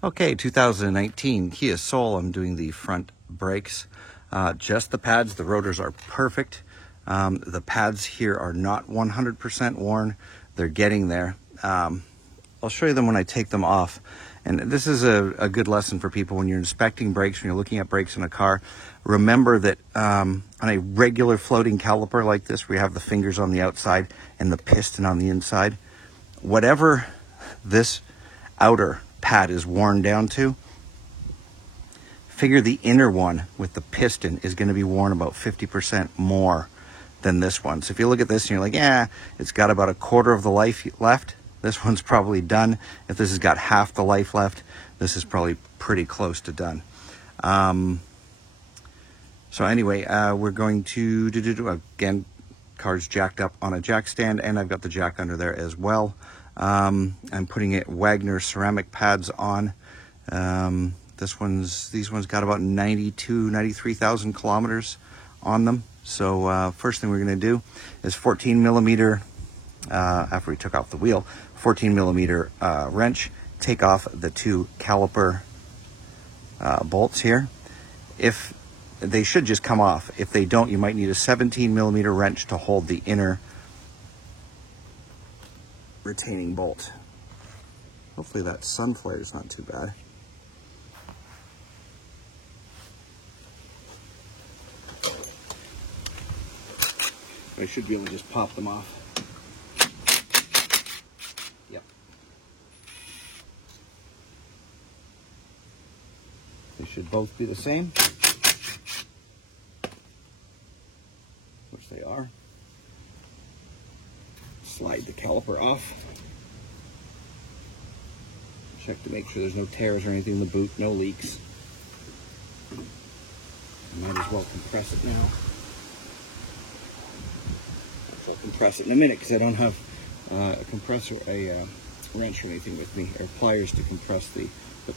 Okay, 2019 Kia Soul. I'm doing the front brakes. Just the pads. The rotors are perfect. The pads here are not 100% worn. They're getting there. I'll show you them when I take them off. And this is a good lesson for people when you're inspecting brakes, when you're looking at brakes in a car. Remember that on a regular floating caliper like this, where you have the fingers on the outside and the piston on the inside, whatever this outer pad is worn down to, figure the inner one with the piston is going to be worn about 50% more than this one. So if you look at this and you're like, yeah, it's got about a quarter of the life left, this one's probably done. If this has got half the life left, this is probably pretty close to done. So anyway, we're going to do again, car's jacked up on a jack stand, and I've got the jack under there as well. I'm putting it Wagner ceramic pads on. These ones got about 93,000 kilometers on them. So first thing we're going to do is 14 millimeter, after we took off the wheel, 14 millimeter wrench, take off the two caliper bolts here. If they should just come off. If they don't, you might need a 17 millimeter wrench to hold the inner retaining bolt. Hopefully that sun flare is not too bad. I should be able to just pop them off. Yep. They should both be the same, which they are. Slide the caliper off. Check to make sure there's no tears or anything in the boot, no leaks. Might as well compress it now. I'll compress it in a minute because I don't have a compressor, a wrench or anything with me, or pliers to compress the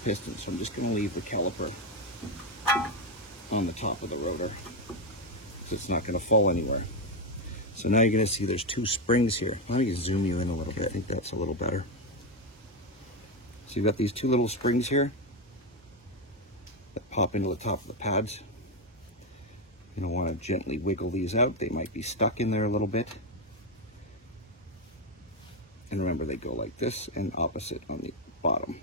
piston. So I'm just going to leave the caliper on the top of the rotor, so it's not going to fall anywhere. So now you're going to see there's two springs here. Let me zoom you in a little bit. I think that's a little better. So you've got these two little springs here that pop into the top of the pads. You're going to want to gently wiggle these out. They might be stuck in there a little bit. And remember, they go like this and opposite on the bottom.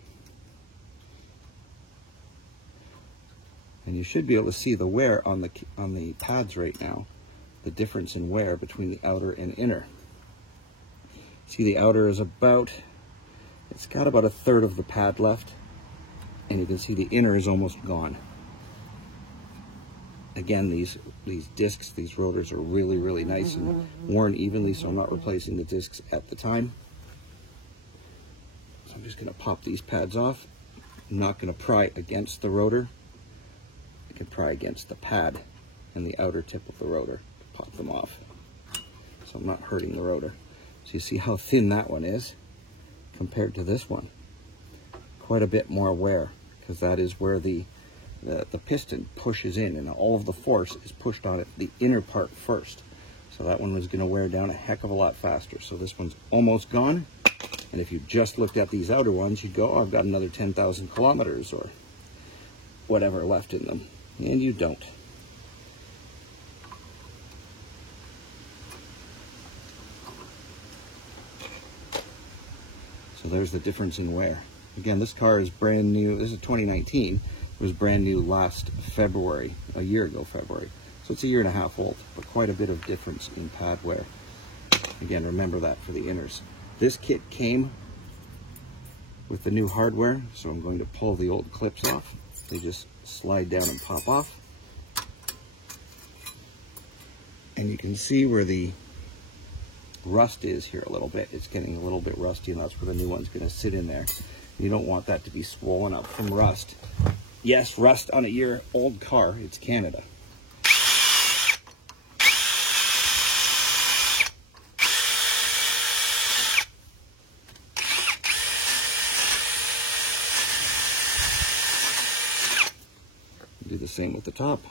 And you should be able to see the wear on the pads right now. The difference in wear between the outer and inner. See, the outer is it's got about a third of the pad left, and you can see the inner is almost gone. Again, these discs, these rotors are really, really nice and worn evenly, so I'm not replacing the discs at the time. So I'm just going to pop these pads off. I'm not going to pry against the rotor. I can pry against the pad and the outer tip of the rotor. Pop them off, so I'm not hurting the rotor. So you see how thin that one is compared to this one. Quite a bit more wear, because that is where the piston pushes in, and all of the force is pushed on it, the inner part first. So that one was going to wear down a heck of a lot faster. So this one's almost gone. And if you just looked at these outer ones, you'd go, oh, I've got another 10,000 kilometers or whatever left in them. And you don't. So there's the difference in wear. Again, this car is brand new. This is 2019. It was brand new last February, a year ago February. So it's a year and a half old, but quite a bit of difference in pad wear. Again, remember that for the inners. This kit came with the new hardware, so I'm going to pull the old clips off. They just slide down and pop off. And you can see where the rust is here a little bit. It's getting a little bit rusty, and that's where the new one's going to sit in there. You don't want that to be swollen up from rust. Yes, rust on a year-old car. It's Canada. Do the same with the top.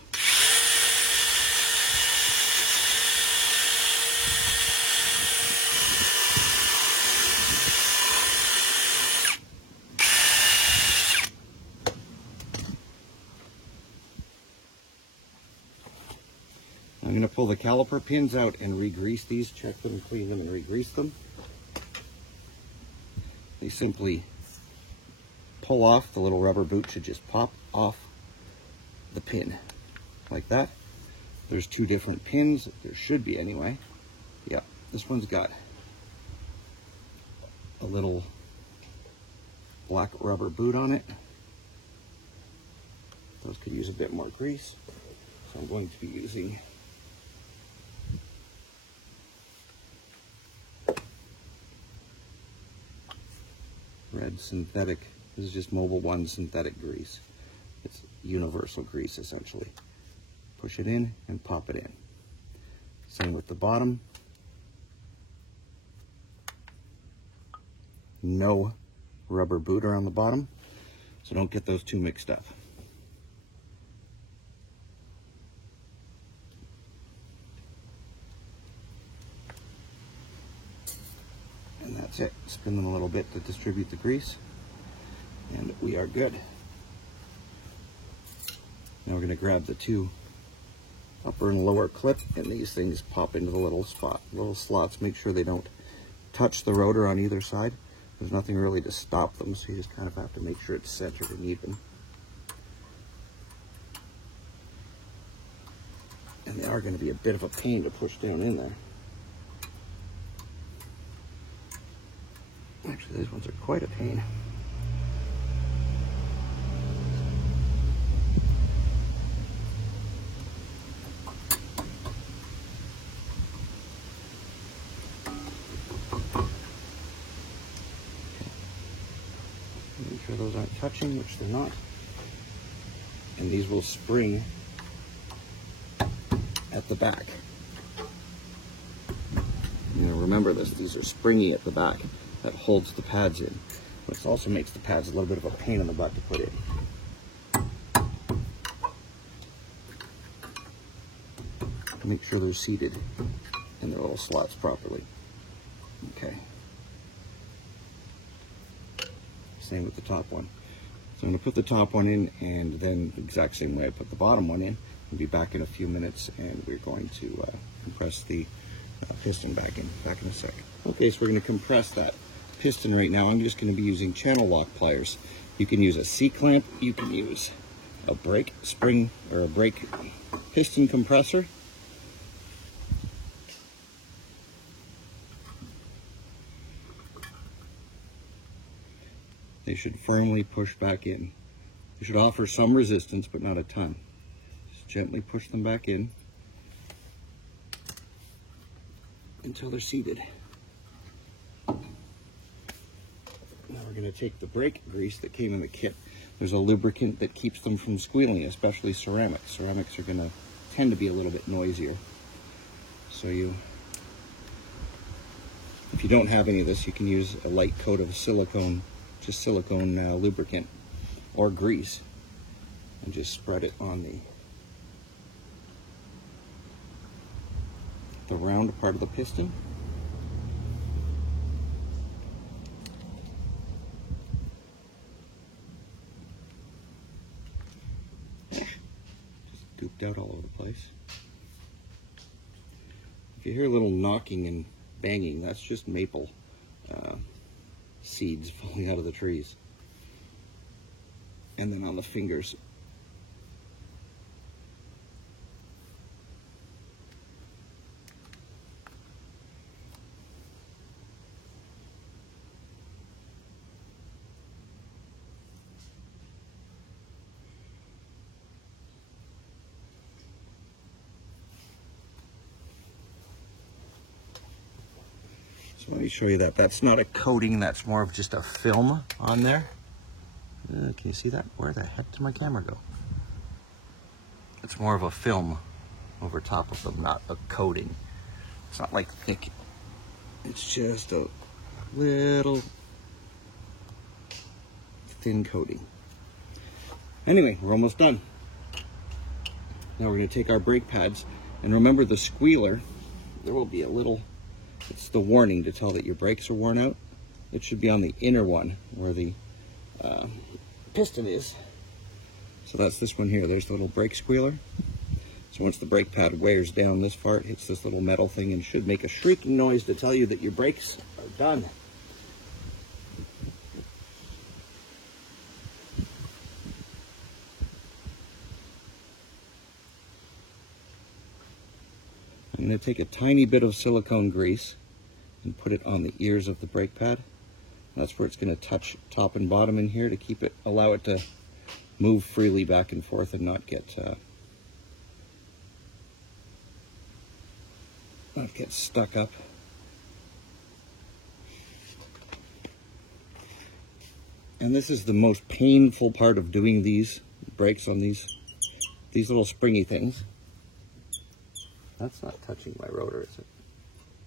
pull the caliper pins out and re-grease these, check them, clean them, and re-grease them. They simply pull off. The little rubber boot should just pop off the pin like that. There's 2 different pins. There should be anyway. Yeah, this one's got a little black rubber boot on it. Those could use a bit more grease, so I'm going to be using red synthetic. This is just Mobil 1 synthetic grease. It's universal grease essentially. Push it in and pop it in. Same with the bottom. No rubber boot around the bottom, so don't get those 2 mixed up. And that's it. Spin them a little bit to distribute the grease, and we are good. Now we're going to grab the 2 upper and lower clip, and these things pop into the little slots. Make sure they don't touch the rotor on either side. There's nothing really to stop them, so you just kind of have to make sure it's centered and even. And they are going to be a bit of a pain to push down in there. Actually, these ones are quite a pain. Make sure those aren't touching, which they're not. And these will spring at the back. Remember this, these are springy at the back. That holds the pads in. Which also makes the pads a little bit of a pain in the butt to put in. Make sure they're seated in their little slots properly. Okay. Same with the top one. So I'm going to put the top one in, and then the exact same way I put the bottom one in. We'll be back in a few minutes, and we're going to compress the piston back in a sec. Okay, so we're going to compress that piston right now. I'm just going to be using channel lock pliers. You can use a C-clamp, you can use a brake spring or a brake piston compressor. They should firmly push back in. They should offer some resistance, but not a ton. Just gently push them back in until they're seated. Now we're going to take the brake grease that came in the kit. There's a lubricant that keeps them from squealing, especially ceramics. Ceramics are going to tend to be a little bit noisier. So if you don't have any of this, you can use a light coat of silicone, just silicone lubricant or grease, and just spread it on the round part of the piston. Gooped out all over the place. If you hear a little knocking and banging, that's just maple seeds falling out of the trees. And then on the fingers. Let me show you that. That's not a coating, that's more of just a film on there. Can you see that? Where the heck did my camera go? It's more of a film over top of them, not a coating. It's not like thick. It's just a little thin coating. Anyway, we're almost done. Now we're going to take our brake pads, and remember the squealer, there will be a little, it's the warning to tell that your brakes are worn out. It should be on the inner one where the piston is. So that's this one here. There's the little brake squealer. So once the brake pad wears down this far, it hits this little metal thing and should make a shrieking noise to tell you that your brakes are done. I'm going to take a tiny bit of silicone grease and put it on the ears of the brake pad. That's where it's going to touch top and bottom in here to allow it to move freely back and forth and not get stuck up. And this is the most painful part of doing these brakes on these little springy things. That's not touching my rotor, is it?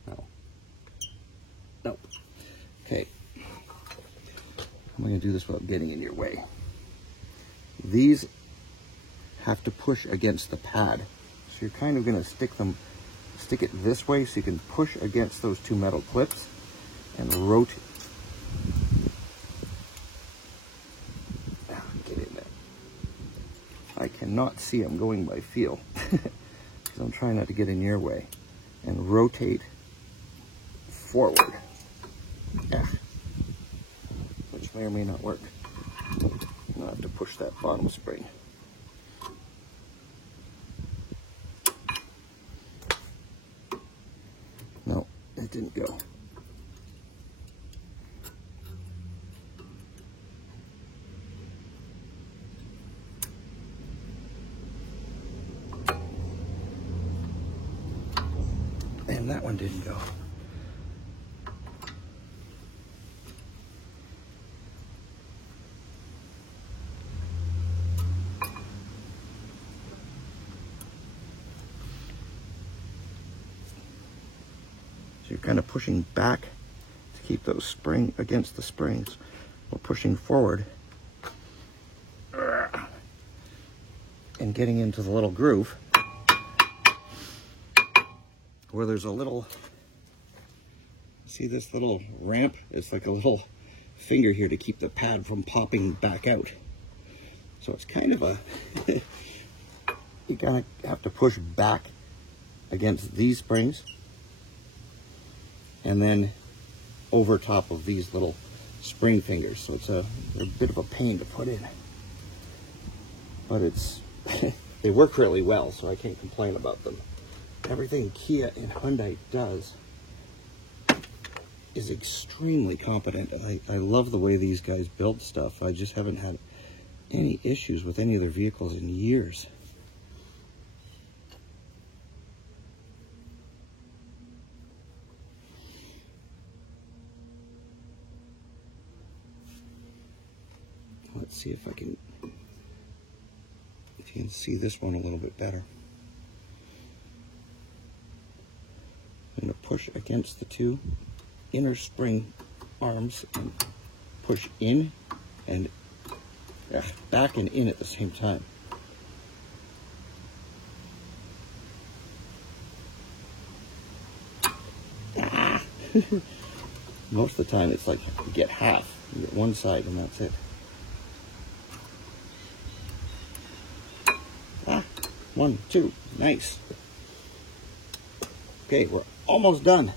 No. Nope. Okay. I'm going to do this without getting in your way. These have to push against the pad. So you're kind of going to stick it this way so you can push against those two metal clips and rotate. Get in there. I cannot see, I'm going by feel. Because I'm trying not to get in your way. And rotate forward. Yeah. Which may or may not work. I'll have to push that bottom spring. No, it didn't go. And that one didn't go. You're kind of pushing back to keep those against the springs, or pushing forward and getting into the little groove where there's a little, see this little ramp? It's like a little finger here to keep the pad from popping back out. So it's kind of you kind of have to push back against these springs and then over top of these little spring fingers. So they're a bit of a pain to put in. But they work really well, so I can't complain about them. Everything Kia and Hyundai does is extremely competent. I love the way these guys build stuff. I just haven't had any issues with any of their vehicles in years. Let's see if you can see this one a little bit better. I'm going to push against the two inner spring arms and push in and back and in at the same time. Most of the time it's like you get half. You get one side and that's it. One, two, nice. Okay, we're almost done.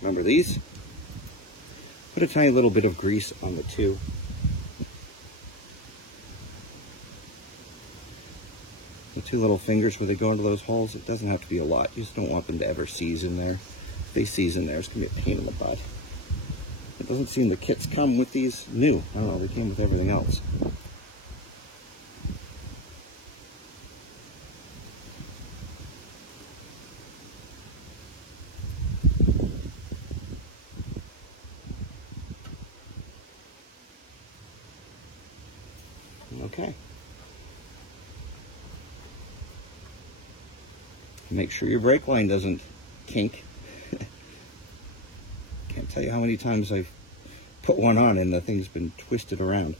Remember these? Put a tiny little bit of grease on the two. The two little fingers where they go into those holes, it doesn't have to be a lot. You just don't want them to ever seize in there. If they seize in there, it's going to be a pain in the butt. It doesn't seem the kits come with these new. I don't know, they came with everything else. Okay. Make sure your brake line doesn't kink. Can't tell you how many times I've put one on and the thing's been twisted around.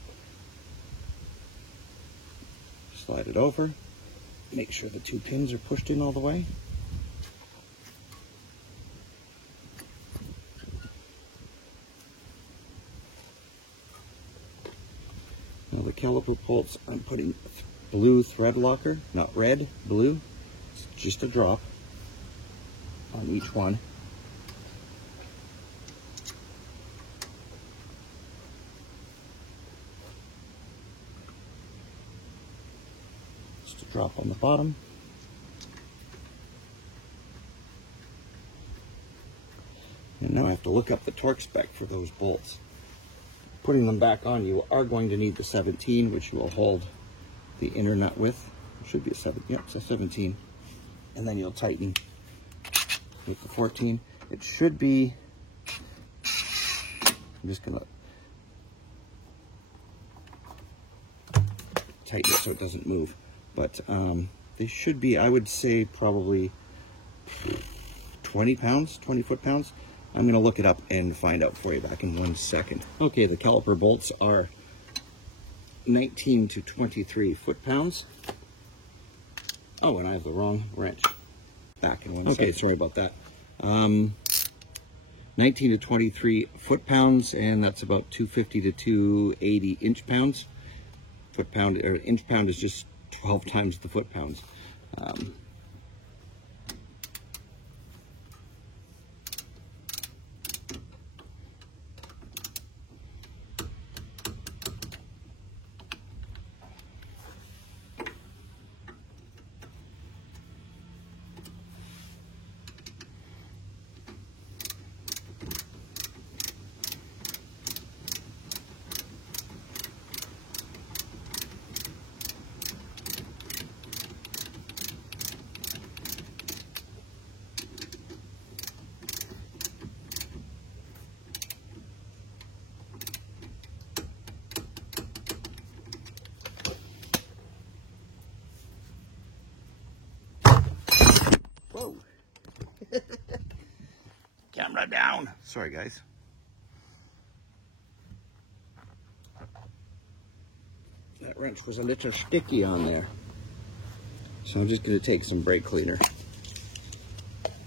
Slide it over. Make sure the two pins are pushed in all the way. Now the caliper bolts I'm putting blue thread locker, not red, blue. It's just a drop on each one. Just a drop on the bottom. And now I have to look up the torque spec for those bolts. Putting them back on, you are going to need the 17, which will hold the inner nut with. It should be a 7. Yep, it's a 17. And then you'll tighten with the 14. It should be, I'm just gonna tighten it so it doesn't move. But they should be, I would say, probably 20 pounds, 20 foot-pounds. I'm going to look it up and find out for you back in 1 second. Okay, the caliper bolts are 19 to 23 foot-pounds. Oh, and I have the wrong wrench. Back in 1 second. Okay, sorry about that. 19 to 23 foot-pounds, and that's about 250 to 280 inch-pounds. Foot-pound, or inch-pound is just 12 times the foot-pounds. Whoa. Camera down. Sorry, guys. That wrench was a little sticky on there. So I'm just going to take some brake cleaner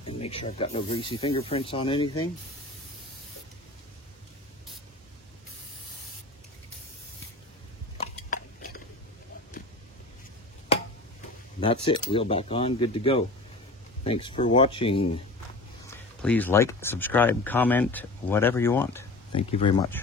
and make sure I've got no greasy fingerprints on anything. That's it. Wheel back on. Good to go. Thanks for watching. Please like, subscribe, comment, whatever you want. Thank you very much.